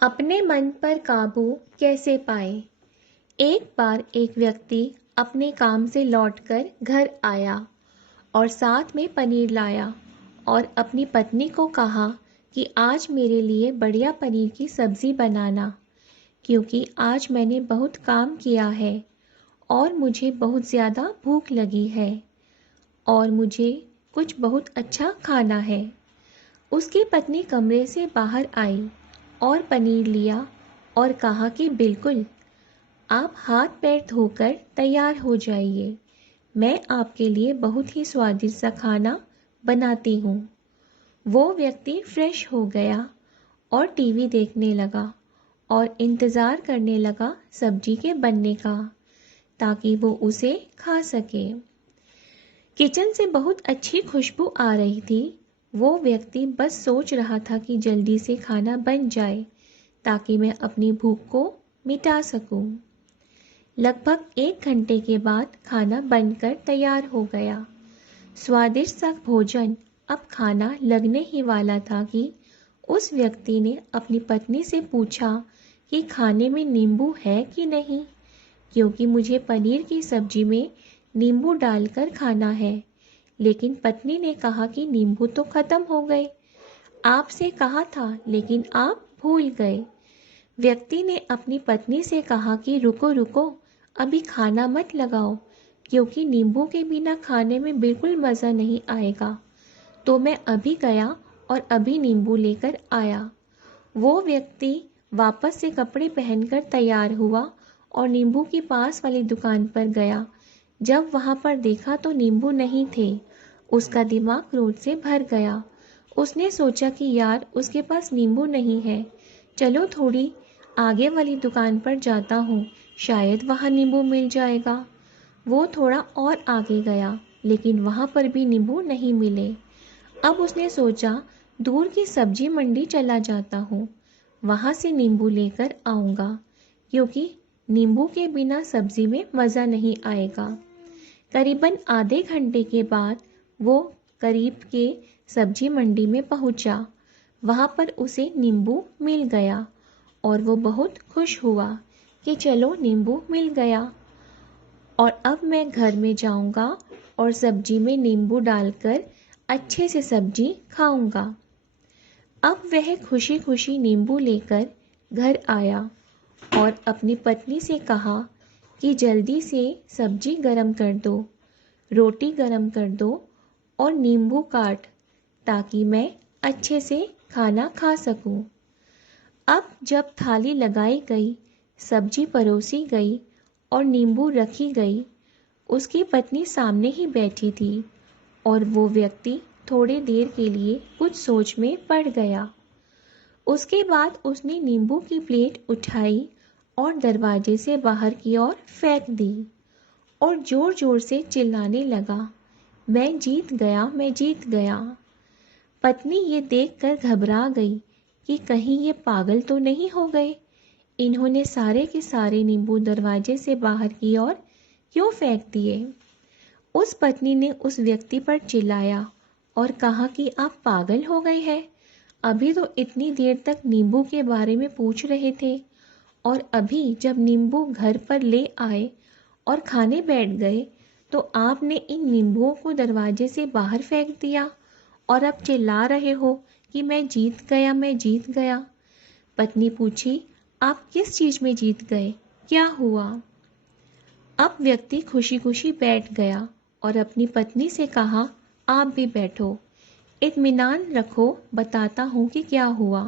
अपने मन पर काबू कैसे पाए। एक बार एक व्यक्ति अपने काम से लौटकर घर आया और साथ में पनीर लाया और अपनी पत्नी को कहा कि आज मेरे लिए बढ़िया पनीर की सब्ज़ी बनाना, क्योंकि आज मैंने बहुत काम किया है और मुझे बहुत ज़्यादा भूख लगी है और मुझे कुछ बहुत अच्छा खाना है। उसकी पत्नी कमरे से बाहर आई और पनीर लिया और कहा कि बिल्कुल, आप हाथ पैर धोकर तैयार हो जाइए, मैं आपके लिए बहुत ही स्वादिष्ट सा खाना बनाती हूँ। वो व्यक्ति फ्रेश हो गया और टीवी देखने लगा और इंतज़ार करने लगा सब्जी के बनने का, ताकि वो उसे खा सके। किचन से बहुत अच्छी खुशबू आ रही थी। वो व्यक्ति बस सोच रहा था कि जल्दी से खाना बन जाए ताकि मैं अपनी भूख को मिटा सकूं। लगभग 1 घंटे के बाद खाना बनकर तैयार हो गया। स्वादिष्ट सा भोजन अब खाना लगने ही वाला था कि उस व्यक्ति ने अपनी पत्नी से पूछा कि खाने में नींबू है कि नहीं, क्योंकि मुझे पनीर की सब्जी में नींबू डालकर खाना है। लेकिन पत्नी ने कहा कि नींबू तो खत्म हो गए, आपसे कहा था लेकिन आप भूल गए। व्यक्ति ने अपनी पत्नी से कहा कि रुको रुको, अभी खाना मत लगाओ, क्योंकि नींबू के बिना खाने में बिल्कुल मज़ा नहीं आएगा। तो मैं अभी गया और अभी नींबू लेकर आया। वो व्यक्ति वापस से कपड़े पहनकर तैयार हुआ और नींबू की पास वाली दुकान पर गया। जब वहाँ पर देखा तो नींबू नहीं थे। उसका दिमाग क्रोध से भर गया। उसने सोचा कि यार, उसके पास नींबू नहीं है, चलो थोड़ी आगे वाली दुकान पर जाता हूँ, शायद वहाँ नींबू मिल जाएगा। वो थोड़ा और आगे गया, लेकिन वहाँ पर भी नींबू नहीं मिले। अब उसने सोचा दूर की सब्जी मंडी चला जाता हूँ, वहाँ से नींबू लेकर आऊँगा, क्योंकि नींबू के बिना सब्जी में मज़ा नहीं आएगा। करीबन आधे घंटे के बाद वो करीब के सब्जी मंडी में पहुंचा। वहां पर उसे नींबू मिल गया और वो बहुत खुश हुआ कि चलो नींबू मिल गया और अब मैं घर में जाऊंगा और सब्जी में नींबू डालकर अच्छे से सब्जी खाऊंगा। अब वह खुशी खुशी नींबू लेकर घर आया और अपनी पत्नी से कहा कि जल्दी से सब्जी गरम कर दो, रोटी गरम कर दो और नींबू काट, ताकि मैं अच्छे से खाना खा सकूं। अब जब थाली लगाई गई, सब्जी परोसी गई और नींबू रखी गई, उसकी पत्नी सामने ही बैठी थी और वो व्यक्ति थोड़ी देर के लिए कुछ सोच में पड़ गया। उसके बाद उसने नींबू की प्लेट उठाई और दरवाजे से बाहर की ओर फेंक दी और जोर जोर से चिल्लाने लगा, मैं जीत गया, मैं जीत गया। पत्नी ये देखकर घबरा गई कि कहीं ये पागल तो नहीं हो गए, इन्होंने सारे के सारे नींबू दरवाजे से बाहर की ओर क्यों फेंक दिए। उस पत्नी ने उस व्यक्ति पर चिल्लाया और कहा कि आप पागल हो गए हैं, अभी तो इतनी देर तक नींबू के बारे में पूछ रहे थे और अभी जब नींबू घर पर ले आए और खाने बैठ गए तो आपने इन नींबुओं को दरवाजे से बाहर फेंक दिया और अब चिल्ला रहे हो कि मैं जीत गया, मैं जीत गया। पत्नी पूछी, आप किस चीज़ में जीत गए, क्या हुआ। अब व्यक्ति खुशी खुशी बैठ गया और अपनी पत्नी से कहा, आप भी बैठो, इत्मीनान रखो, बताता हूँ कि क्या हुआ।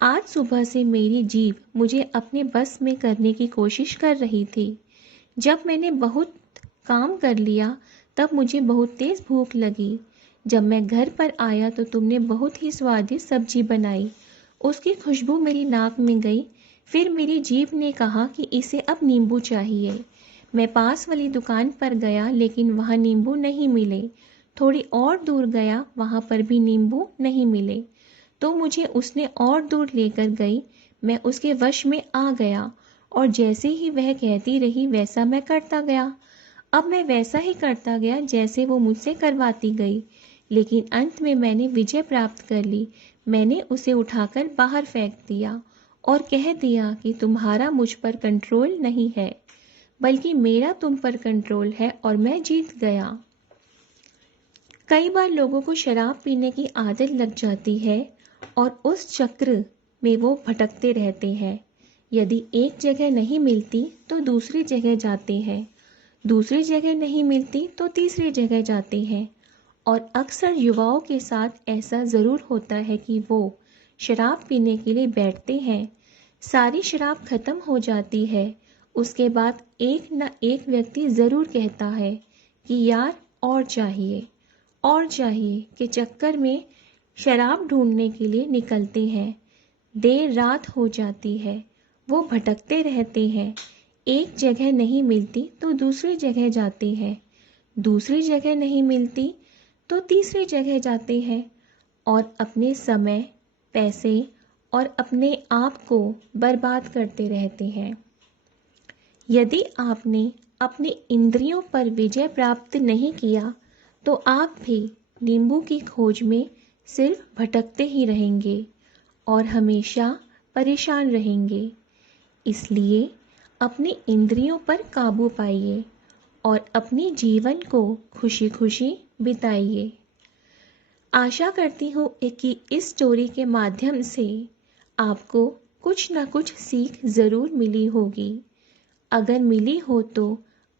आज सुबह से मेरी जीभ मुझे अपने बस में करने की कोशिश कर रही थी। जब मैंने बहुत काम कर लिया तब मुझे बहुत तेज़ भूख लगी। जब मैं घर पर आया तो तुमने बहुत ही स्वादिष्ट सब्जी बनाई, उसकी खुशबू मेरी नाक में गई। फिर मेरी जीभ ने कहा कि इसे अब नींबू चाहिए। मैं पास वाली दुकान पर गया लेकिन वहाँ नींबू नहीं मिले। थोड़ी और दूर गया, वहाँ पर भी नींबू नहीं मिले। तो मुझे उसने और दूर लेकर गई। मैं उसके वश में आ गया और जैसे ही वह कहती रही वैसा मैं करता गया। अब मैं वैसा ही करता गया जैसे वो मुझसे करवाती गई, लेकिन अंत में मैंने विजय प्राप्त कर ली। मैंने उसे उठाकर बाहर फेंक दिया और कह दिया कि तुम्हारा मुझ पर कंट्रोल नहीं है, बल्कि मेरा तुम पर कंट्रोल है और मैं जीत गया। कई बार लोगों को शराब पीने की आदत लग जाती है और उस चक्र में वो भटकते रहते हैं। यदि एक जगह नहीं मिलती तो दूसरी जगह जाते हैं, दूसरी जगह नहीं मिलती तो तीसरी जगह जाते हैं। और अक्सर युवाओं के साथ ऐसा ज़रूर होता है कि वो शराब पीने के लिए बैठते हैं, सारी शराब खत्म हो जाती है, उसके बाद एक न एक व्यक्ति ज़रूर कहता है कि यार और चाहिए के चक्कर में शराब ढूंढने के लिए निकलते हैं। देर रात हो जाती है, वो भटकते रहते हैं, एक जगह नहीं मिलती तो दूसरी जगह जाते हैं, दूसरी जगह नहीं मिलती तो तीसरी जगह जाते हैं और अपने समय, पैसे और अपने आप को बर्बाद करते रहते हैं। यदि आपने अपने इंद्रियों पर विजय प्राप्त नहीं किया तो आप भी नींबू की खोज में सिर्फ भटकते ही रहेंगे और हमेशा परेशान रहेंगे। इसलिए अपने इंद्रियों पर काबू पाइए और अपने जीवन को खुशी खुशी बिताइए। आशा करती हूँ कि इस स्टोरी के माध्यम से आपको कुछ ना कुछ सीख ज़रूर मिली होगी। अगर मिली हो तो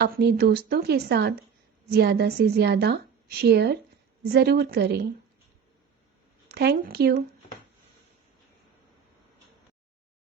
अपने दोस्तों के साथ ज़्यादा से ज़्यादा शेयर ज़रूर करें। Thank you.